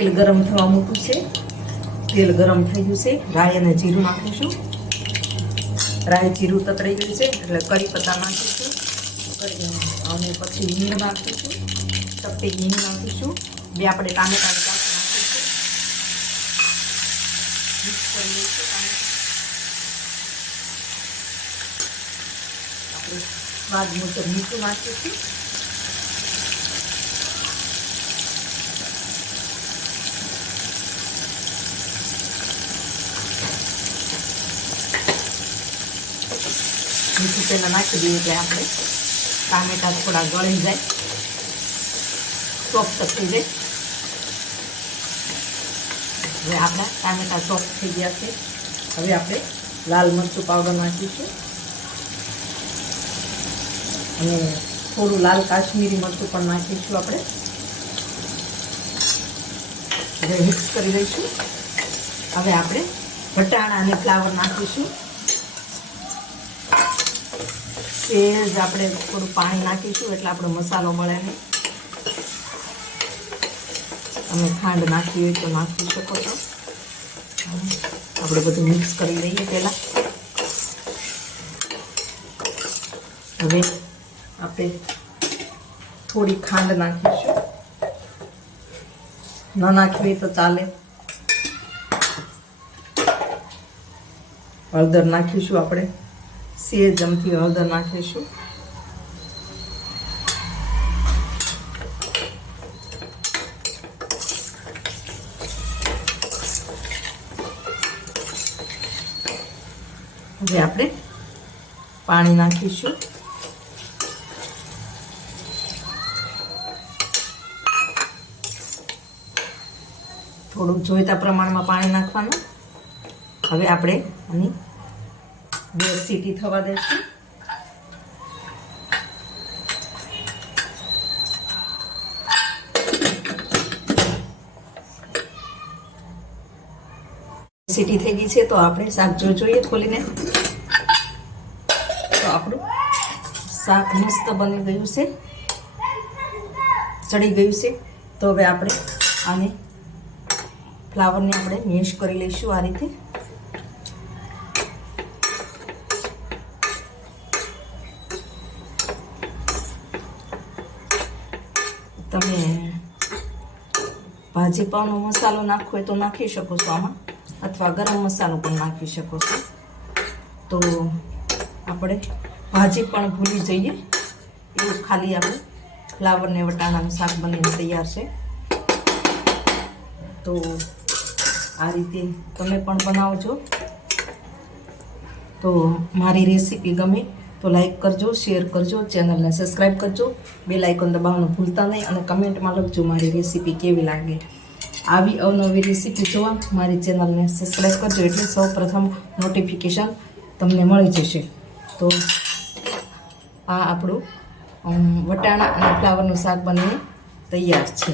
તેલ ગરમ થવા મૂક્યું છે. તેલ ગરમ થઈ ગયું છે. રાઈ અને જીરું નાખીશું. રાઈ જીરું તતડી ગયું છે, એટલે કરી પત્તા નાખીશું. અને પછી હિંગ નાખીશું. ચપટી હિંગ નાખીશું. બે આપણે ટામેટા નાખીશું. સ્વાદ મુજબ મીઠું નાખીશું. મીઠું તેલ નાખી દઈએ એટલે આપણે ટામેટા થોડા ગળી જાય. સોફ્ટ થઈ જાય. હવે આપણા ટામેટા સોફ્ટ થઈ ગયા છે. હવે આપણે લાલ મરચું પાવડર નાખીશું. અને થોડું લાલ કાશ્મીરી મરચું પણ નાખીશું આપણે. મિક્સ કરી લઈશું. હવે આપણે વટાણા અને ફ્લાવર નાખીશું. સેજ આપણે થોડું પાણી નાખીશું એટલે આપણો મસાલો મળે નહીં. તમે ખાંડ નાખી હોય તો નાખી શકો છો. આપણે બધું મિક્સ કરી લઈએ પહેલાં. હવે આપણે થોડી ખાંડ નાખીશું. ન નાખવી હોય તો ચાલે. હળદર નાખીશું આપણે. સેજ જમથી હળદર નાખીશું. હવે આપણે પાણી નાખીશું. થોડુંક જોઈતા પ્રમાણમાં પાણી નાખવાનું. હવે આપણે આની બે સીટી થવા દેશું. સીટી થઈ ગઈ છે, તો આપણે શાક જો જોઈએ ખોલીને. તો આપણું શાક મસ્ત બની ગયું છે. ચડી ગયું છે. તો હવે આપણે આને ફ્લાવરને આપણે મેશ કરી લઈશું આ રીતે. તમે ભાજીપાવનો મસાલો નાખવો હોય તો નાખી શકો છો આમાં. અથવા ગરમ મસાલો પણ નાખી શકો છો. તો આપણે ભાજી પણ ભૂલી જઈએ. એવું ખાલી આપણે ફ્લાવરને વટાણાનું શાક બનીને તૈયાર છે. તો આ રીતે તમે પણ બનાવજો. તો મારી રેસીપી ગમે તો લાઈક કરજો શેર કરજો ચેનલને સબસ્ક્રાઈબ કરજો. બે લાઇકોન દબાવવાનું ભૂલતા નહીં અને કમેન્ટમાં લખજો મારી રેસીપી કેવી લાગે. આવી અવનવી રેસીપી જોવા મારી ચેનલને સબસ્ક્રાઈબ કરજો એટલે સૌ પ્રથમ નોટિફિકેશન તમને મળી જશે. તો આ આપણું વટાણા અને ફ્લાવરનું શાક બનીને તૈયાર છે.